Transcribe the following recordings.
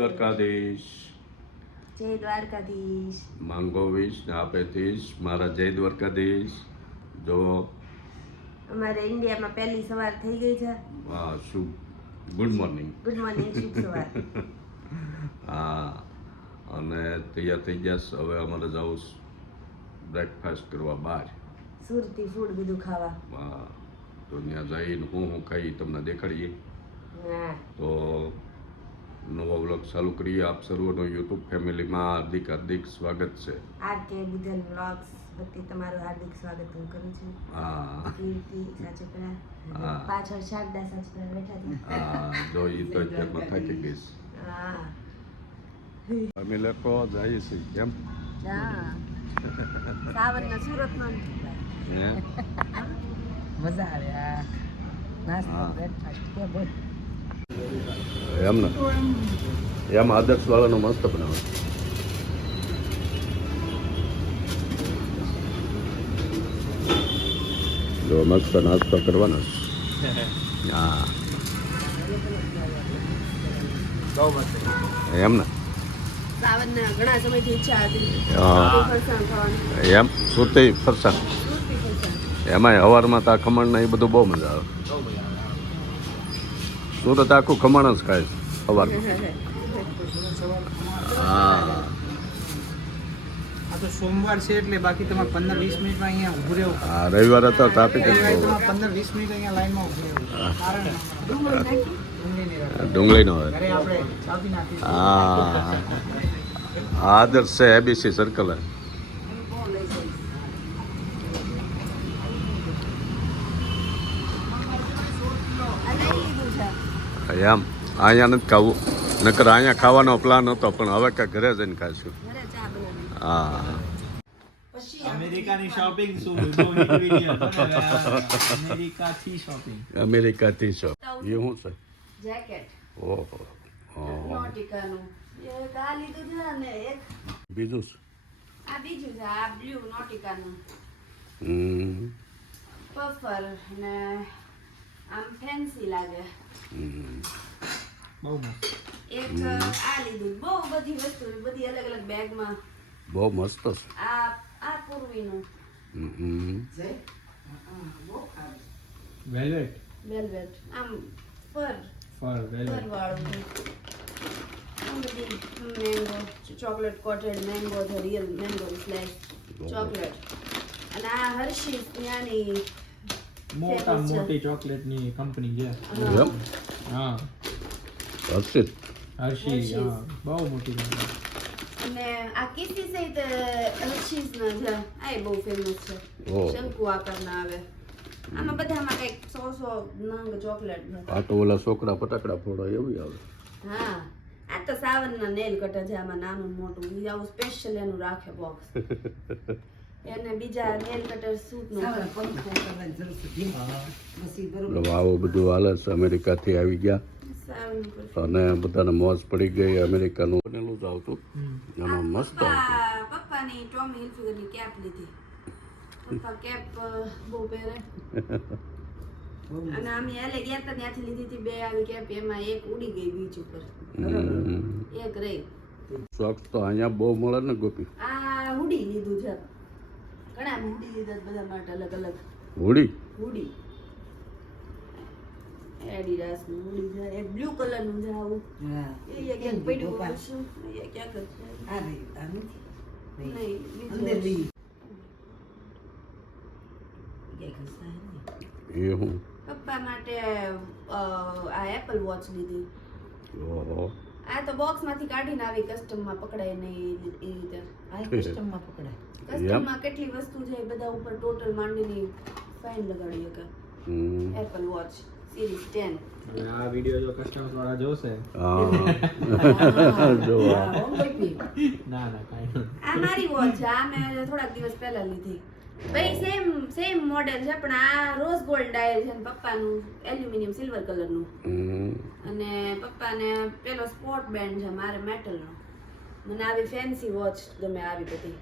દ્વારકાધીશ જય દ્વારકાધીશ માંગો વિશ ને આપે ત્રીસ મારા જય દ્વારકાધીશ જો અમારે ઇન્ડિયામાં પહેલી સવાર થઈ ગઈ છે. શુભ ગુડ મોર્નિંગ શુભ સવાર. હા અને તૈયાર થઈ ગયા હવે અમારે જવું બ્રેકફાસ્ટ કરવા બહાર સુરતી ફૂડ બધું ખાવા. હા તો ત્યાં જઈને હું ખાઈ તમને દેખાડીએ. હા તો નવો વ્લોગ ચાલુ કરીએ. આપ સર્વનો યુટ્યુબ ફેમિલીમાં હાર્દિક હાર્દિક સ્વાગત છે. આરકે બુધન વ્લોગ્સ વતી તમારું હાર્દિક સ્વાગત હું કરું છું. હા કીર્તિ સાચપરા હા. પાછળ શારદા સાચપરા બેઠા છે. હા જો એ તો અત્યારમાં થાકી ગઈશ. હા અમે લોકો જઈએ છીએ કેમ હા સાવનના સુરતમાં હે મજા આવે. હા નાસ્તો હા. બ્રેકફાસ્ટ કે બોલ એમ ને એમ આદર્શ વાળાનો મસ્ત બનાવે. જો મસ્ત નાસ્તો કરવાનો. હા એમ ને સાવનના ઘણા સમયથી ઈચ્છા હતી હા. ફરસાણ ખાવાની. એમ સુરતી ફરસાણ સુરતી ફરસાણ એમાંય હવારમાં તા ખમણ ને એ બધું બહુ મજા આવે. સુરત આખું ખમણ જ ખાય સવારમાં. હા આ તો સોમવાર છે એટલે બાકી તમારે 15-20 મિનિટમાં અહીંયા ઊભું રહેવું. હા રવિવારે તો ટ્રાફિક જ રવિવારે બહુ તમારે 15-20 મિનિટ અહીંયા લાઈનમાં ઊભું રહેવું. કારણ ડુંગળીની રાહ. ડુંગળીનો હોય. ઘરે આપણે ચાવતી નાખી હા આદર્શ છે એબીસી સર્કલ. એમ અહીંયા નથી ખાવું નકર અહીંયા ખાવાનો પ્લાન હતો પણ હવે કે ઘરે જઈને ખાઈશું. ઘરે ચા બનાવી. હા અમેરિકાની શોપિંગ શું બહુ હિટ વિડિયો અમેરિકાથી શોપિંગ. અમેરિકાથી છો એ શું છે? જેકેટ ઓહો નોટિકાનું એક આ લીધું છે અને એક બીજું છે? આ બીજું છે. આ બ્લુ નોટિકાનું હમ પફર ને આમ ફેન્સી લાગે. બહુ મસ્ત. એક આ લીધું. બહુ બધી વસ્તુ બધી અલગ અલગ બેગમાં. બહુ મસ્ત છે. આ પૂર્વીનું હમ વેલ્વેટ વેલ્વેટ આમ ફર ફર વેલ્વેટ વાળું આમ બધી મેંગો ચોકલેટ કોટેડ મેંગો છે. Real mango flash chocolate. અને આ હર્શીઝ ત્યાંની મોટા famous છે. મોટી ચોકલેટની કંપની છે. એમ હા હર્ષિત હર્શી. Hershey's. હા બહુ મોટી કંપની. અને આ કિસી સહિત હર્શીઝ ના છે. આ બહુ ફેમસ છે. ઓહ. શંકુ આકારના આવે. આમાં બધામાં કંઈક 100 નંગ ચોકલેટ છે. આ તો ઓલા છોકરા ફટાકડા ફોડો એવી આવે. હા આ તો સાવનના નેલ કટર છે. આમાં નાનું મોટું ઈ આવું સ્પેશિયલ એનું રાખે બોક્સ. એને બીજા નેલ કટર સૂટ નો એટલે આવું બધું હાલે છે. અમેરિકાથી આવી ગયા સાવન પર અને બધાને મોજ પડી ગઈ. અમેરિકાનું બનેલું જ આવતું એમાં મસ્ત આવતું. પપ્પાની ટોમી હિલ્ફિગરની કેપ લીધી. પપ્પા કેપ બહુ પહેરે. અને અમે એલે ગયા હતા ત્યાંથી લીધી હતી બે આવી કેપ. એમાં એક ઉડી ગઈ બીચ ઉપર. હમ. એક રહી. શોખ તો અહીંયા બહુ મળે ને ગોપી. આ હુડી લીધું છે. ઘણા હુડી લીધા છે બધા માટે અલગ અલગ હોળી હુડી. એડિડાસ નું હુડી છે. એક બ્લુ કલર નું છે આવું. એ એક પડ્યું છે. એ ક્યાંક જ છે. નહીં, બીજું. એ હું પપ્પા માટે આ એપલ વોચ લીધી. ઓહો આ તો બોક્સ માંથી કાઢીને આવી કસ્ટમ માં પકડાય નહીં એ રીતે. કસ્ટમ માં કેટલી વસ્તુ છે એ બધા ઉપર ટોટલ માંડીની ફાઇન લગાડી શકે. હમ. Apple Watch series 10. હવે આ વિડિયો જો કસ્ટમર્સ વાળા જોશે હા જો આ. ના કાંઈ નહીં. આ મારી વોચ છે. આ મેં થોડાક દિવસ પહેલા લીધી. ભાઈ સેમ મોડેલ છે પણ આ રોઝ ગોલ્ડ ડાયલ છે. પપ્પાનું એલ્યુમિનિયમ સિલ્વર કલરનું. હમ. અને પપ્પાને પેલો સ્પોર્ટ બેન્ડ છે. મારે મેટલનો. મને આવી ફેન્સી વોચ ગમે આવી બધી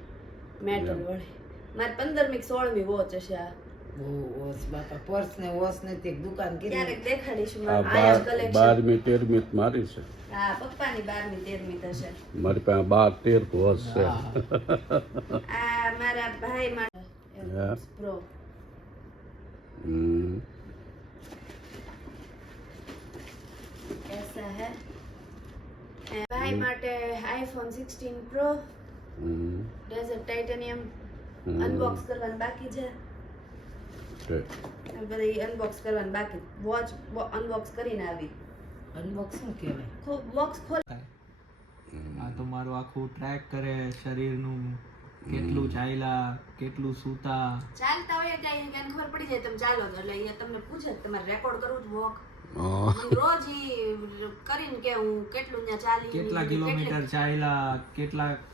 મેટલ વાળી. મારે 15મી 16મી વોચ હશે આ. બહુ ઓસ બાપા પર્સ ને ઓસ ને તે દુકાન ક્યારેક કીધી દેખાડીશું આ મારું આયા collection. 12મી 13મી મારી છે. હા પપ્પાની 12મી 13મી થશે. મારી પાસે 12 13 વર્ષ છે. આ મારા ભાઈ માટે હા. પ્રો. હમ. ऐसा है भाई માટે આઈફોન 16 પ્રો હમ. ડેઝર્ટ ટાઇટેનિયમ હમ. અનબોક્સ કરવાનું બાકી છે. ઠીક. આ બધી અનબોક્સ કરવાનું બાકી. વોચ અનબોક્સ કરીને આવી. અનબોક્સિંગ કહેવાય બોક્સ ખોલ. આ તો મારું આખું ટ્રેક કરે શરીરનું, કેટલું ચાલ્યા, કેટલું સૂતા. ચાલતા હોય ત્યાં એને ખબર પડી જાય તમે ચાલો તો એટલે અહીંયા તમને પૂછે કે તમારે રેકોર્ડ કરવું જ વોક હા. રોજ ઈ કરીને કે હું કેટલું ત્યાં ચાલી કેટલા કિલોમીટર ચાલ્યા,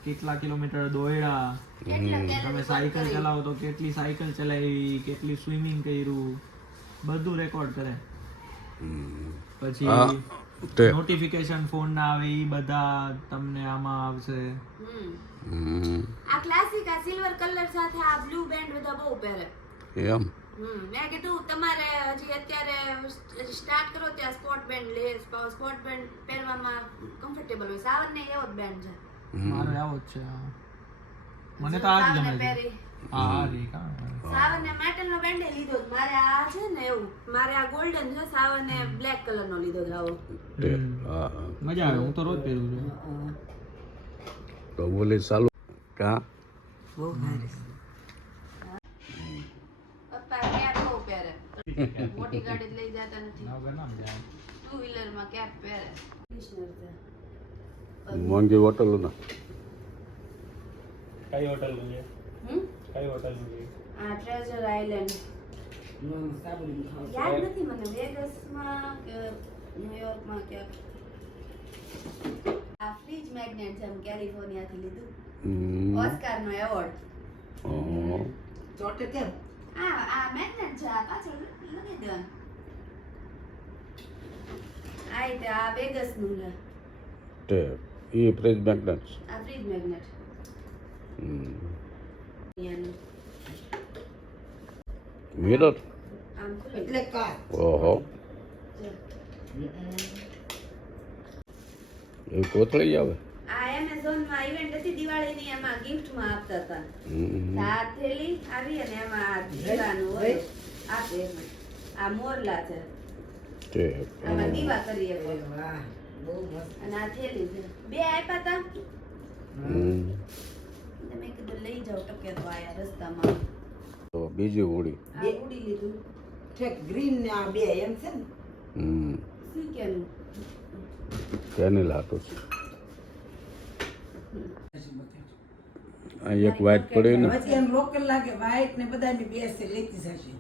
કેટલા કિલોમીટર દોડ્યા, તમે સાયકલ ચલાવો તો કેટલી સાયકલ ચલાવી, કેટલી સ્વિમિંગ કર્યું, બધું રેકોર્ડ કરે. પછી હા. ઠીક. નોટિફિકેશન ફોન ના આવે ઈ બધા તમને આમાં આવશે. હમ. આ ક્લાસિક આ સિલ્વર કલર સાથે આ બ્લુ બેન્ડ બધા બહુ પહેરે. એમ. મેં કીધું તમારે હજી અત્યારે સ્ટાર્ટ કરો ત્યાં સ્પોર્ટ બેન્ડ લે. સ્પોર્ટ બેન્ડ પહેરવામાં કમ્ફર્ટેબલ હોય. સાવરને એવો જ બેન્ડ છે. મારો આવો જ છે. હા. મને તો આ જ ગમે છે. પહેરી હા રી કા સાવરને મેટલનો બેન્ડ લીધો છે. મારે આ છે ને એવું મારે આ ગોલ્ડન છે. સાવરને બ્લેક કલરનો લીધો છે આવો. ઠીક. હા. મજા આવે. હું તો રોજ પહેરું છું. તો બોલી ચાલુ કા. બહુ સારી પપ્પા કેપ બહુ પહેરે. મોટી ગાડી લઈ જતા નથી. ટુ વ્હીલરમાં કેપ પહેરે. મોંઘી હોટલો ના. કઈ હોટલ નું છે? હમ? કઈ હોટલ નું છે? આ ટ્રેઝર આઇલેન્ડ સાબુન ખાવ યાદ નથી મને વેગસમાં કે ન્યુયોર્કમાં ક્યાંક. આ ફ્રીજ મેગ્નેટ છે કેલિફોર્નિયાથી લીધું. હમ. ઓસ્કારનો એવોર્ડ. હા. ચોટે કેમ આ મેગ્નેટ છે. આ પાછળ લગાવી દેવાનું. આ રીતે આ વેગસનું છે. ઠીક. એ ફ્રીજ મેગ્નેટ. આ ફ્રીજ મેગ્નેટ. અહીંયાનું. મિરર. આમ ખુલે. એટલે કાર ઓહો. જો. એ કોથળી આવે. આ એમેઝોનમાં ઇવેન્ટ હતી દિવાળીની એમાં ગિફ્ટમાં આપતા હતા. હમ. આ થેલી આવી અને એમાં આ દીવાનું હોય. આ તે આ મોરલા છે. ઠીક. આમાં દીવા કરીએ વાહ બહુ મસ્ત અને આ થેલી છે. બે આપ્યા હતા. હમ. તમે કીધું લઈ જાઓ ટકે તો આયા રસ્તામાં. તો બીજી હોળી. આ ઉડી લીધું. ઠેક ગ્રીન ને આ બે એમ છે ને હમ. શું કેનું? કેની લાટો છે. આ એક વાઇટ પડી ને. પછી એમ લોકલ લાગે વ્હાઈટ ને બધાની બે છે લેતી જશે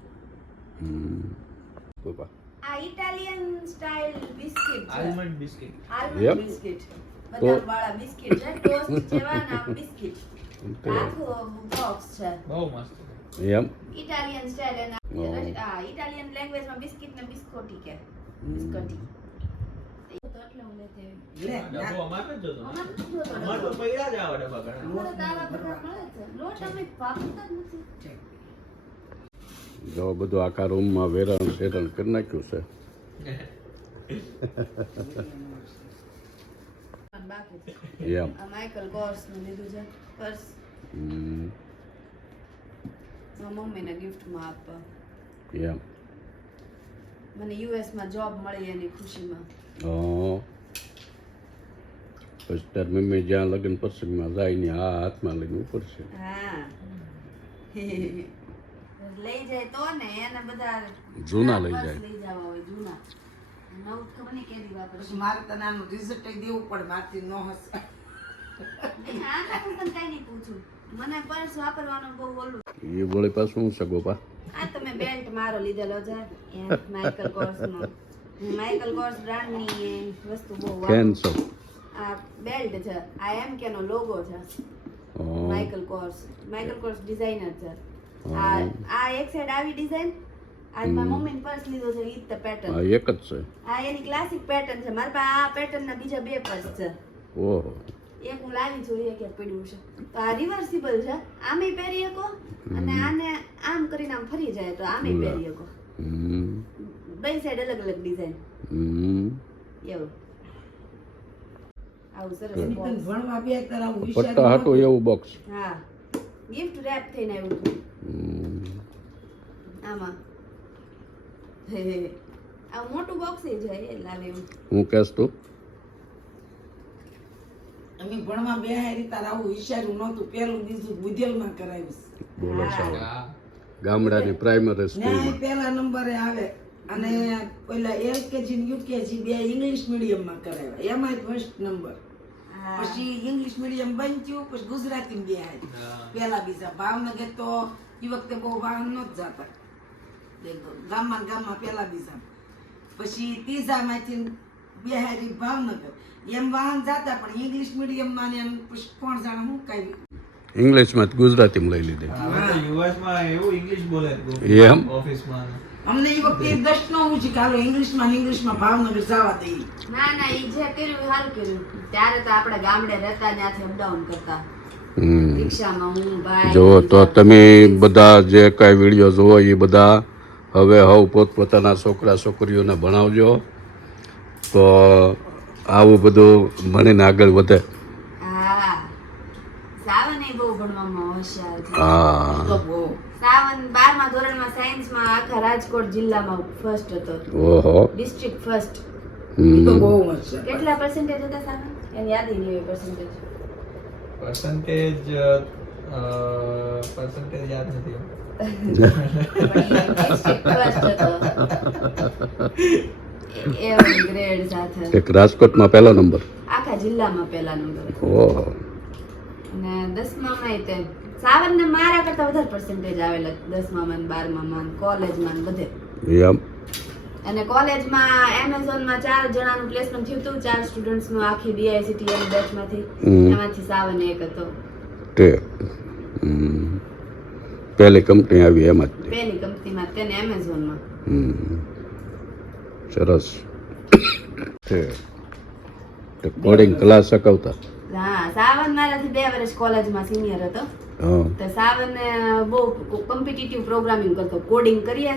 હમ. બાપા. આ ઇટાલિયન સ્ટાઇલ બિસ્કિટ છે. Almond biscuit. Almond Yep. Biscuit. બદામ વાળા બિસ્કિટ છે. ટોસ્ટ જેવા ના બિસ્કિટ. આખું બોક્સ છે. બહુ મસ્ત. એમ. ઇટાલિયન સ્ટાઇલ એના Oh. ઇટાલિયન લેંગ્વેજમાં બિસ્કિટ ને બિસ્કોટી કે બિસ્કોટી. એ તો એટલે હું લેતી આવી. લે ડબ્બો અમારે જ હતો. અમારે નથી જોતો અમારે તો પડ્યા જ આવા ડબ્બા ઘણા. અમારે તો આવા બધા મળે છે. લોટ અમે વાપરતા જ નથી. જો બધું આખા રૂમમાં વેરણ શેરણ કરી નાખ્યું છે. પણ બાકી છે. એમ. આ માઇકલ કોર્સનું લીધું છે પર્સ. હમ. મારા મમ્મીને ગિફ્ટમાં આપવા. એમ. મને યુએસમાં જોબ મળી એની ખુશીમાં. હા. પછી તાર મમ્મી જ્યાં લગ્ન પ્રસંગમાં જાય ને આ હાથમાં લઈને ઉપર છે. હા લઈ જાય તો ને એને બધા જૂના લઈ પર્સ જાય. લઈ જવા હોય જૂના. નવું ખબર નહીં કેદી વાપરશે. મારે તો નાનું રિઝલ્ટ દેવું પડે મારથી ન હશે આના હું તને કાંઈ નહીં પૂછું. મને પર્સ વાપરવાનું બહુ ઓલું. એ વળી પાછું શું છે ગોપા. આ તમે બેલ્ટ મારો લીધેલો છે માઇકલ કોર્સનો. માઇકલ કોર્સ બ્રાન્ડની વસ્તુ બહુ ફેન વાપરું. છો. આ બેલ્ટ છે. આ એમકે નો લોગો છે. માઇકલ કોર્સ ડિઝાઇનર છે. આ એક સાઈડ આવી ડિઝાઇન. આજ મારી મમ્મીને પર્સ લીધો છે ઈ જ તે પેટર્ન. હા એક જ છે. આ એની ક્લાસિક પેટર્ન છે. મારી પાસે આ પેટર્નના બીજા બે પર્સ છે. ઓહો. એક હું લાવી જોઈએ કે પડ્યું છે તો આ રિવર્સિબલ છે આમે પહેરી શકો અને આને આમ કરીને આમ ફરી જાય તો આમે પહેરી શકો બે સાઈડ અલગ અલગ ડિઝાઇન એવું આવું સરસ તને box. ભણવા બે તારા આવું પટ્ટા વિચાર્યું હાટો નહોતું. એવું બોક્સ હા ગિફ્ટ રેપ થઈને આવ્યું હતું આમાં હે આ મોટું બોક્સ છે એ લાવે એવું હું કહેશ તું અમે ભણવા બે હારી તારા આવું વિચાર્યું નહોતું પેલું બીજું બુધેલમાં કરાવ્યું બોલો સાહેબ ગામડાની પ્રાઇમરી ન્યાય સ્કૂલમાં પહેલા નંબરે આવે અને પેલા એલકેજી ને યુકેજી બે ઇંગ્લિશ મીડિયમમાં કરાવ્યા એમાં ફર્સ્ટ નંબર હા પછી ઇંગ્લિશ મીડિયમ બંધ થયું પછી ગુજરાતી બે હારી પેલા બીજા ભાવનગર તો એ વખતે બહુ વાહન નહોતા જતા ગામમાં ને ગામમાં પેલા બીજા પછી ત્રીજામાંથી બે હારી ભાવનગર એમ વાહન જતા પણ ઇંગ્લિશ મીડિયમમાં ને એમ પછી કોણ જાણે શું કાંઈ ઇંગ્લિશમાં જ ગુજરાતીમાં લઈ લીધી યુએસ માં એવું ઇંગ્લિશ બોલે એમ? ઓફિસમાં અમને એ વખતે દસ નો હું છે કે હાલો ઇંગ્લિશમાં ભાવનગર જવા દઈએ ના ના ઈ જે કર્યું એ સારું કર્યું ત્યારે તો આપણે ગામડે રહેતા ત્યાંથી અપડાઉન કરતા હમ. રિક્ષામાં હું ભાઈ જો તો તમે બધા જે કાંઈ વિડીયો જુઓ એ બધા હવે હવ પોતપોતાના છોકરા છોકરીઓને ભણાવજો તો આવું બધું ભણીને આગળ વધે હા સાવન એ બહુ ભણવામાં હોશિયાર છે હા તો બહુ સાવન 12મા ધોરણમાં સાયન્સમાં આખા રાજકોટ જિલ્લામાં ફર્સ્ટ હતો ઓહો ડિસ્ટ્રિક્ટ ફર્સ્ટ તો હમ. બહુ મસ્ત છે કેટલા પર્સન્ટેજ હતા સાવન એને યાદ નહીં હોય પર્સન્ટેજ પર્સન્ટેજ યાદ નથી ડિસ્ટ્રિક્ટ ફર્સ્ટ હતો એવન ગ્રેડ સાથે એક રાજકોટમાં પહેલો નંબર આખા જિલ્લામાં પહેલા નંબર ઓહો અને 10મામાં તે સાવનને મારા કરતા વધારે પર્સન્ટેજ આવેલા 10મામાં ને 12મામાં કોલેજમાં ને બધે એમ અને કોલેજમાં એમેઝોનમાં 4 જણાનું પ્લેસમેન્ટ થયું હતું 4 સ્ટુડન્ટ્સનું આખી ડીઆઈસીટી બેચમાંથી એમાંથી સાવન એક હતો તે હમ. પહેલી કંપની આવી એમાં જ પહેલી કંપનીમાં તેને એમેઝોનમાં હમ. સરસ તે કોડિંગ ક્લાસ શીખવતા હા સાવન મારાથી 2 વર્ષ કોલેજમાં સિનિયર હતો હા તો સાવન બહુ કોમ્પિટિટિવ પ્રોગ્રામિંગ કરતો કોડિંગ કરીએ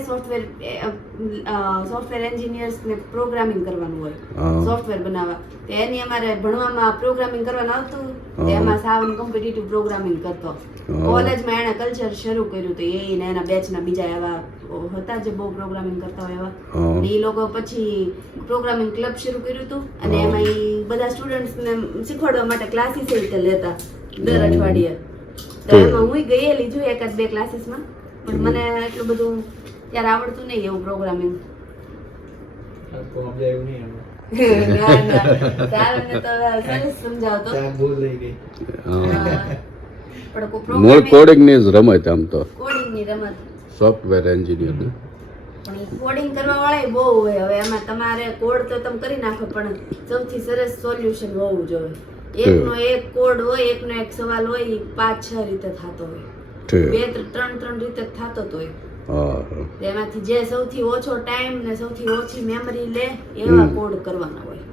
સોફ્ટવેર એન્જિનિયર્સ ને પ્રોગ્રામિંગ કરવાનું હોય હા. સોફ્ટવેર બનાવવા તો એની અમારે ભણવામાં પ્રોગ્રામિંગ કરવાનું આવતું તો એમાં સાવન કોમ્પિટિટિવ પ્રોગ્રામિંગ કરતો કોલેજમાં એણે કલ્ચર શરૂ કર્યું તો એ ને એના બેચના બીજા એવા હતા જે બહુ પ્રોગ્રામિંગ કરતા હોય એવા હા. અને એ લોકો પછી પ્રોગ્રામિંગ ક્લબ શરૂ કર્યું હતું અને એમાં એ બધા સ્ટુડન્ટ્સને શીખવાડવા માટે ક્લાસીસ રીતે લેતા દર અઠવાડિયે તો એમાં હું ગયેલી છું એકાદ બે ક્લાસીસમાં પણ મને એટલું બધું ત્યારે આવડતું નહીં એવું પ્રોગ્રામિંગ સમજાયું નહીં એમાં ના ના તારને તો સરસ સમજાવતો ત્યાં ભૂલ થઈ ગઈ હા. પણ મૂળ પ્રોગ્રામિંગ કોડિંગની જ રમત આમ તો કોડિંગની રમત સોફ્ટવેર એન્જિનિયર પણ કોડિંગ કરવા વાળા બહુ હોય હવે એમાં તમારે કોડ તો તમે કરી નાખો પણ સૌથી સરસ સોલ્યુશન હોવું જોઈએ એકનો એક કોડ હોય એકનો એક સવાલ હોય ઈ 5-6 રીતે થતો હોય બે ત્રણ રીતે થતો તો હોય હા એમાંથી જે સૌથી ઓછો ટાઈમ ને સૌથી ઓછી મેમરી લે એવા કોડ કરવાના હોય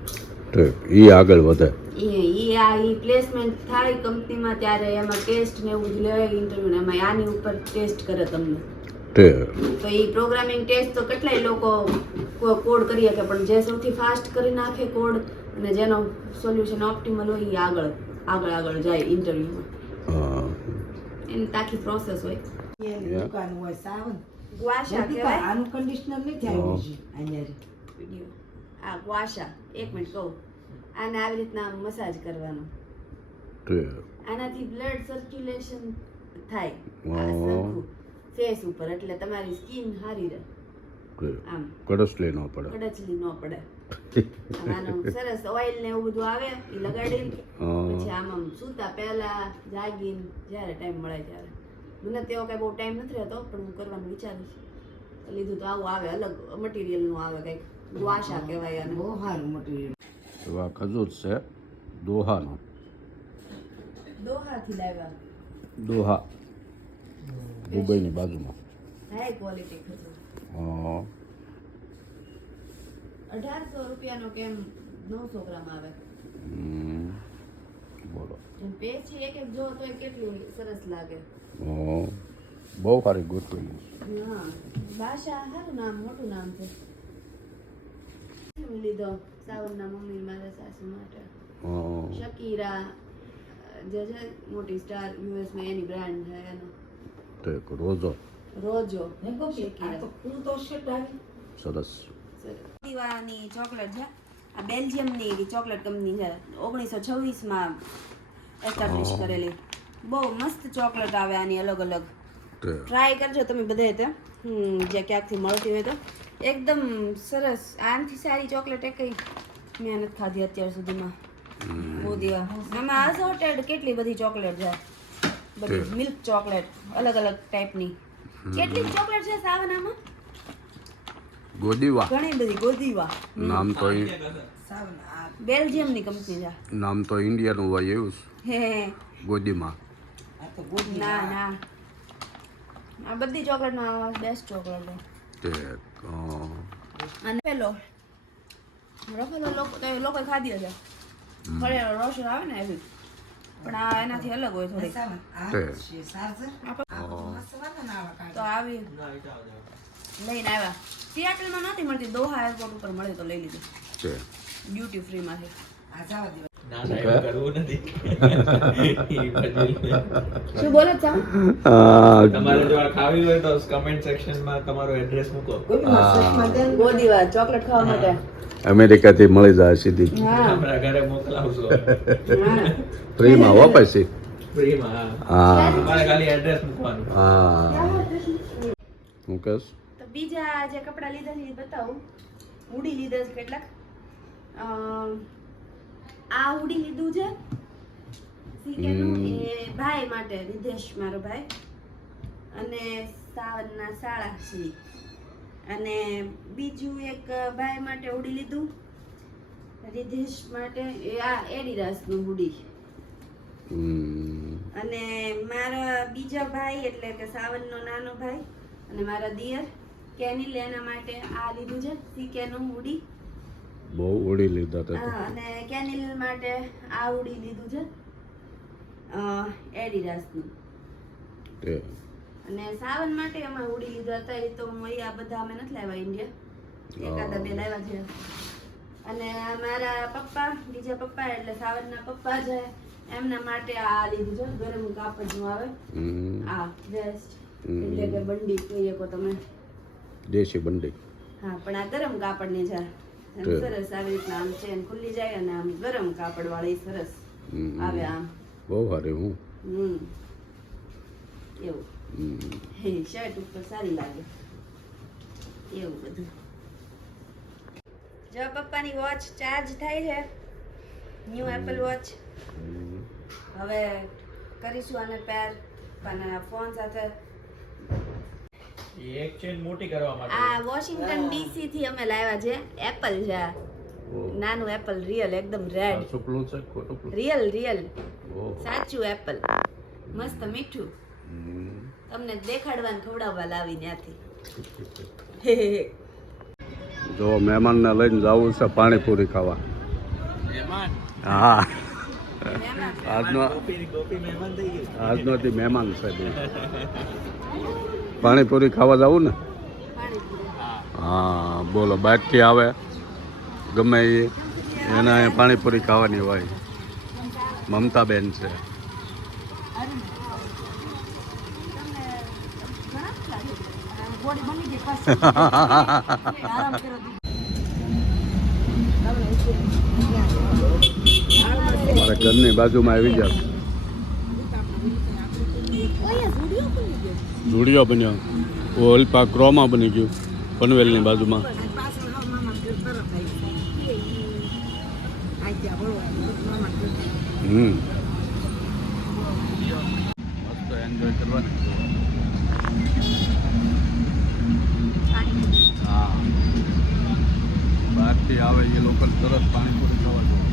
ઠીક ઈ આગળ વધે ઈ પ્લેસમેન્ટ થાય કંપનીમાં ત્યારે એમાં ટેસ્ટ ને એવું જ લેવાય ઇન્ટરવ્યુ ને એમાં આની ઉપર ટેસ્ટ કરે તમને ઠીક તો ઈ પ્રોગ્રામિંગ ટેસ્ટ તો કેટલાય લોકો કોડ કરી શકે પણ જે સૌથી ફાસ્ટ કરી નાખે કોડ અને જેનો સોલ્યુશન ઓપ્ટિમલ હોય ઈ આગળ જાય ઇન્ટરવ્યુમાં હા એની તાકી પ્રોસેસ હોય એની દુકાન હોય સાવન ગ્વાશા મોટી કહેવાય આનું કન્ડિશનર નથી આવ્યું છે અહીંયા વિડિયો આ ગ્વાશા એક મિનિટ કહું આને આવી રીતના મસાજ કરવાનો ઠીક આનાથી બ્લડ સર્ક્યુલેશન થાય વાહ. આ સરખું ફેસ ઉપર એટલે તમારી સ્કિન સારી રહે ઠીક આમ કડસલી ન પડે કડચલી ન પડે આનું સરસ ઓઇલ ને એવું બધું આવે એ લગાડીને પછી આમ સૂતા પહેલા જાગીને જ્યારે ટાઈમ મળે ત્યારે મને તેવો કઈ બહુ ટાઈમ નથી રહેતો પણ હું કરવાનું વિચારું છું લીધું તો આવું આવે અલગ મટીરિયલ નું આવે કંઈક ગ્વાશા કહેવાય આને બહુ સારું મટીરિયલ એવા ખજૂર છે દોહાનો દોહાથી લાવ્યા દોહા દુબઈની બાજુમાં હાઈ ક્વોલિટી ખજૂર હા 1800 રૂપિયાનો કેમ 900 ગ્રામ આવે હમ. બોલો પેચી એક એક જો તો કેટલી સરસ લાગે. બહુ સારી ગોઠવેલી. હા ભાષા સારું નામ મોટું નામ છે. લીધો સાવનના મમ્મી મારા સાસુ માટે. શકીરા જે છે મોટી સ્ટાર યુએસ માં એની બ્રાન્ડ છે એનો. ઠીક રોજો સરસ. દીવાની ચોકલેટ છે. આ બેલ્જિયમની ચોકલેટ કંપની છે. 1926 માં એસ્ટાબ્લિશ કરેલી. બહુ મસ્ત ચોકલેટ આવે આની અલગ અલગ. ટ્રાય કરજો તમે બધે તે જે ક્યાંકથી મળતી હોય તો. એકદમ સરસ. આનાથી સારી ચોકલેટ કઈ મેં નથી ખાધી અત્યાર સુધીમાં. બહુ દીવા આમાં અસોર્ટેડ કેટલી બધી ચોકલેટ છે. બધી મિલ્ક ચોકલેટ અલગ અલગ ટાઈપની. કેટલી ચોકલેટ છે સાવનામાં? ગોદીવા ઘણી બધી. ગોદીવા નામ તો બેલ્જિયમની કંપની છે. નામ તો ઇન્ડિયાનું હોય એવું હે ગોદીમાં. ના ના આ બધી ચોકલેટમાં બેસ્ટ ચોકલેટ છે. અને પેલો રફેલો લોકો ખાધી હશે. ફળેલો રસ આવે ને એવી, પણ આ એનાથી અલગ હોય થોડી. તો આવી લઈને આવ્યા. સિયાટલમાં નથી મળતી, દોહા એરપોર્ટ ઉપર મળી તો લઈ લીધી ડ્યુટી ફ્રી માંથી. શું બોલો છો? તમારે જો આ ખાવી હોય તો કમેન્ટ સેક્શનમાં તમારો એડ્રેસ મૂકો. ગોદીવા ચોકલેટ ખાવા માટે અમેરિકાથી મળી જાય સીધી. આપણા ઘરે મોકલાવશો ફ્રીમાં હો પછી. ફ્રીમાં. હા તમારે ખાલી એડ્રેસ મૂકવાનું. હા હું કહેશ. તો બીજા જે કપડા લીધા છે એ બતાવું. હુડી લીધા છે કેટલાક. આ હુડી લીધું છે સીકેનું, એ ભાઈ માટે, રિધેશ મારો ભાઈ, અને સાવનના શાળા શ્રી. અને બીજું એક ભાઈ માટે હુડી લીધું રિધેશ માટે, એ આ એડિડાસનું હુડી. અને મારા બીજા ભાઈ એટલે કે સાવનનો નાનો ભાઈ અને મારા દિયર કેનિલ, એના માટે આ લીધું છે સીકેનું હુડી. બહુ ઉડી લીધા હતા. અને કેનિલ માટે આ હુડી લીધું છે એડિડાસનું. અને સાવન માટે અમે હુડી લીધા હતા. એ તો આ બધા અમે નથી લાવ્યા ઇન્ડિયા, એકાદા બે લાવ્યા છે. અને મારા પપ્પા, બીજા પપ્પા એટલે સાવનના પપ્પા છે, એમના માટે આ લીધું છે ગરમ કાપડનું આવે. આ વેસ્ટ એટલે કે બંડી કહીએ કો તમે, દેશી બંડી. હા પણ આ ગરમ કાપડની છે. સરસ આવી રીતના આમ ચેન ખુલ્લી જાય અને આમ ગરમ કાપડ વાળી સરસ આવે. આમ બહુ સારી. હું એવું શર્ટ ઉપર સારી લાગે એવું બધું. જો પપ્પાની વોચ ચાર્જ થાય છે, ન્યૂ એપલ વોચ. હવે કરીશું આને પેર પપ્પાના ફોન સાથે. એક્સચેન્જ મોટી કરવા માટે આ વોશિંગ્ટન ડીસી થી અમે લાવ્યા છે એપલ છે. નાનું એપલ, રિયલ, એકદમ રેડ. સુપલું છે ખોટું? રિયલ સાચું એપલ, મસ્ત મીઠું. તમને દેખાડવાનું ખવડાવવા લાવી ત્યાંથી. જો મહેમાનને લઈને જવું છે પાણીપુરી ખાવા. હા આજનોથી મહેમાન છે. પાણીપુરી ખાવા જવું ને? હા બોલો, બહારથી આવે ગમે એ એને પાણીપુરી ખાવાની હોય. મમતાબેન છે. મારા ઘરની બાજુમાં આવી જાવ. ઝુડિયો બન્યો, ઓલપા ક્રોમા બની ગયું પનવેલની બાજુમાં. મસ્ત એન્જોય કરવાની. હા બહારથી આવે એ લોકો તરત પાણીપુરી ખાવા જાય.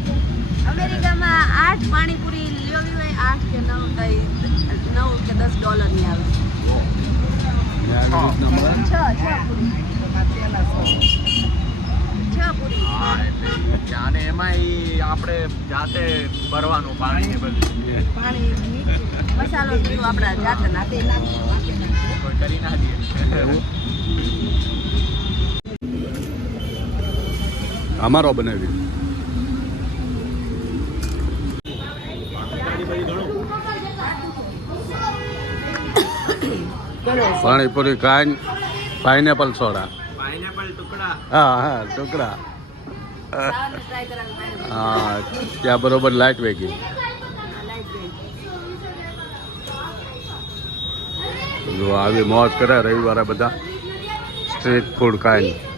અમેરિકામાં 8 પાણીપુરી લેવી હોય 8 કે 9 કે $10 ની આવે. આવી રીતના મળે. 6 પૂરી 6 6 પૂરી હા એટલે ત્યાં ને એમાં આપણે જાતે ભરવાનું પાણી ને બધું પાણી મીઠું મસાલો બધું આપણા જાતે નાખી કોઈ કરી ના દે અમારો બનાવી પાણીપુરી ખાઈને પાઇનેપલ સોડા પાઇનેપલ ટુકડા હા ટુકડા ટ્રાય કરવાનું હા ત્યાં બરોબર લાઈટ વેગી જો આવી મોજ કરે રવિવારે બધા સ્ટ્રીટ ફૂડ ખાઈને